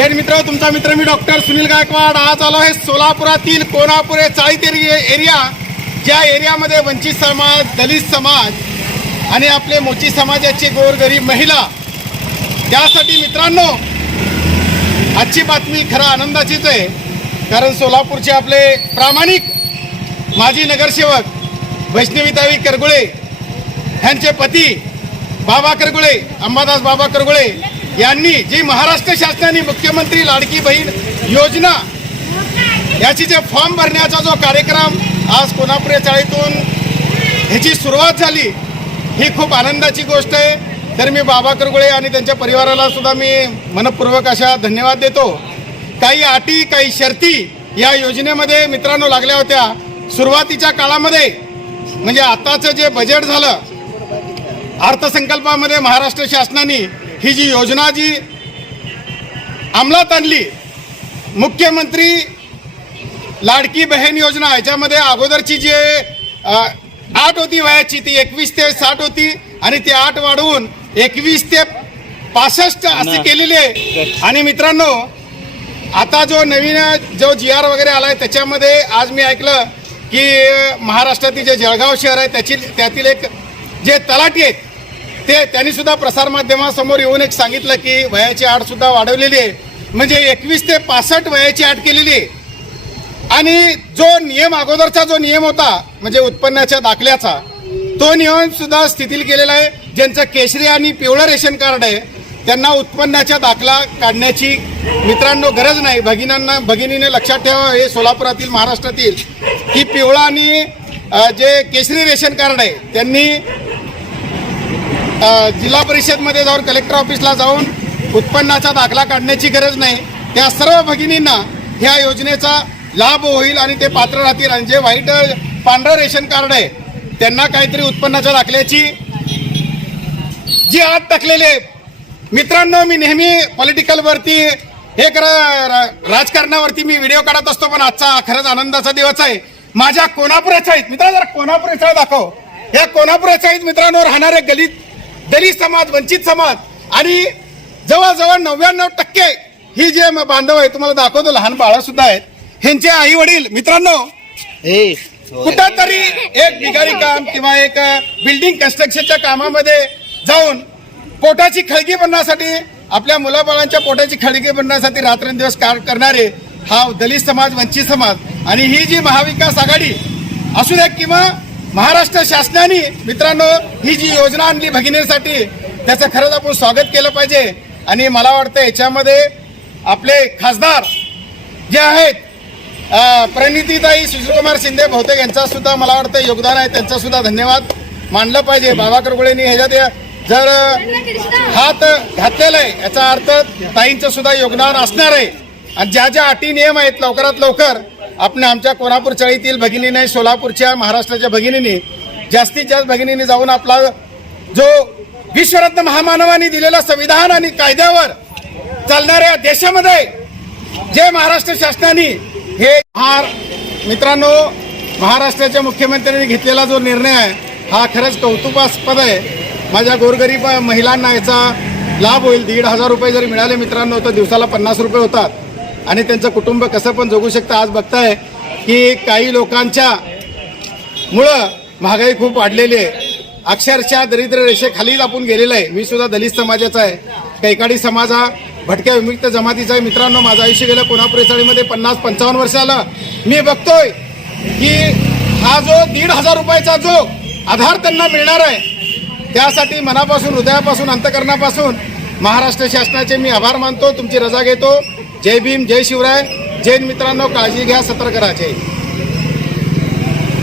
जैन मित्र तुमचा मित्र मी डॉक्टर सुनील गायकवाड. आज आलो आहे सोलापुरातील कोणापुरे चाळीतेरी एरिया ज्या एरियामध्ये वंचित समाज दलित समाज आणि आपले मोची समाजाची गोरगरीब महिला त्यासाठी मित्रांनो आजची बातमी खरा आनंदाचीच आहे. कारण सोलापूरचे आपले प्रामाणिक माजी नगरसेवक वैष्णवीताई करगुळे ह्यांचे पती बाबा करगुळे अंबादास बाबा करगुळे यांनी जी महाराष्ट्र शासनाने मुख्यमंत्री लाडकी बहीण योजना याची जे फॉर्म भरण्याचा जो कार्यक्रम आज कोल्हापूर चाळीतून ह्याची सुरुवात झाली ही खूप आनंदाची गोष्ट आहे. तर मी बाबा करगुळे आणि त्यांच्या परिवाराला सुद्धा मी मनपूर्वक अशा धन्यवाद देतो. काही अटी काही शर्ती या योजनेमध्ये मित्रांनो लागल्या होत्या. सुरुवातीच्या काळामध्ये म्हणजे आताचं जे बजेट झालं अर्थसंकल्पामध्ये महाराष्ट्र शासनाने ही जी योजना जी अंमलात आणली मुख्यमंत्री लाडकी बहीण योजना याच्यामध्ये अगोदरची जे आठ होती वयाची ती एकवीस ते साठ होती आणि ती आठ वाढवून एकवीस ते पासष्ट असे केलेले आहे. आणि मित्रांनो आता जो नवीन जो जी आर वगैरे आलाय त्याच्यामध्ये आज मी ऐकलं की महाराष्ट्रातील जे जळगाव शहर आहे त्याची त्यातील एक जे तलाठी आहेत ते त्यांनी सुद्धा प्रसारमाध्यमासमोर येऊन एक सांगितलं की वयाची आठ सुद्धा वाढवलेली आहे. म्हणजे एकवीस ते पासष्ट वयाची आठ केलेली आहे. आणि जो नियम अगोदरचा जो नियम होता म्हणजे उत्पन्नाच्या दाखल्याचा तो नियम सुद्धा स्थितील केलेला आहे. ज्यांचं केशरी आणि पिवळं रेशन कार्ड आहे त्यांना उत्पन्नाच्या दाखला काढण्याची मित्रांनो गरज नाही. भगिनींना भगिनीने लक्षात ठेवा हे सोलापुरातील महाराष्ट्रातील की पिवळा आणि जे केशरी रेशन कार्ड आहे त्यांनी जिल्हा परिषदमध्ये जाऊन कलेक्टर ऑफिसला जाऊन उत्पन्नाचा दाखला काढण्याची गरज नाही. त्या सर्व भगिनींना ह्या योजनेचा लाभ होईल आणि ते पात्र राहतील. आणि जे व्हाईट पांढरं रेशन कार्ड आहे त्यांना काहीतरी उत्पन्नाच्या दाखल्याची जी आत टाकलेले मित्रांनो मी नेहमी पॉलिटिकलवरती हे कर राजकारणावरती मी व्हिडिओ काढत असतो पण आजचा खरंच आनंदाचा दिवस आहे. माझ्या कोल्हापुराच्या आहेत मित्र जरा कोणापुराच्या दाखव. या कोल्हापुराच्या आहेत मित्रांनो राहणारे गलित दलित समाज वंचित समाज आणि जवळजवळ नव्याण्णव टक्के ही जे बांधव आहे तुम्हाला दाखवतो लहान बाळं सुद्धा आहेत ह्यांचे आई वडील मित्रांनो कुठंतरी एक बिगारी काम किंवा एक बिल्डिंग कन्स्ट्रक्शनच्या कामामध्ये जाऊन पोटाची खळगी बनण्यासाठी आपल्या मुलाबाळांच्या पोटाची खळगी बनण्यासाठी रात्रंदिवस कार करणारे हा दलित समाज वंचित समाज आणि ही जी महाविकास आघाडी असू द्या किंवा महाराष्ट्र शासनाने मित्रांनो ही जी योजना आणली भगिनीसाठी त्याचं खरंच आपण स्वागत केलं पाहिजे. आणि मला वाटतं याच्यामध्ये आपले खासदार जे आहेत प्रणितीताई सुशीलकुमार शिंदे बहुतेक यांचा सुद्धा मला वाटतं योगदान आहे त्यांचा सुद्धा धन्यवाद. मानलं पाहिजे बाबा करगुळेंनी ह्याच्यात या- जर हात घातलेला आहे याचा अर्थ ताईंचं सुद्धा योगदान असणार आहे. आणि ज्या ज्या अटी नियम आहेत लवकरात लवकर आपण आमच्या कोल्हापूर चाळीतील भगिनीने सोलापूरच्या महाराष्ट्राच्या भगिनीने जास्तीत जास्त भगिनीने जाऊन आपला जो विश्वरत्न महामानवाने दिलेला संविधान आणि कायद्यावर चालणाऱ्या देशामध्ये जे महाराष्ट्र शासनाने हे हार मित्रांनो महाराष्ट्राच्या मुख्यमंत्र्यांनी घेतलेला जो निर्णय आहे हा खरंच कौतुकास्पद आहे. माझ्या गोरगरीब महिलांना याचा लाभ होईल. दीड हजार रुपये जरी मिळाले मित्रांनो तर दिवसाला पन्नास रुपये होतात. आणि त्यांचं कुटुंब कसं पण जगू शकतं. आज बघताय की काही लोकांच्या मुळं महागाई खूप वाढलेली आहे. अक्षरशः दरिद्र रेषेखालीच आपण गेलेलं आहे. मी सुद्धा दलित समाजाचा आहे. कैकाडी समाज हा भटक्या विमुक्त जमातीचा आहे. मित्रांनो माझं आयुष्य गेलं कोल्हापूर चाळीमध्ये पन्नास पंचावन्न वर्ष आलं. मी बघतोय की हा जो दीड हजार रुपयाचा जो आधार त्यांना मिळणार आहे त्यासाठी मनापासून हृदयापासून अंतकरणापासून महाराष्ट्र शासनाचे मी आभार मानतो तुमची रजा घेतो. जय भीम जय शिवराय. जैन मित्रांनो काळजी घ्या सतर्क राहा जय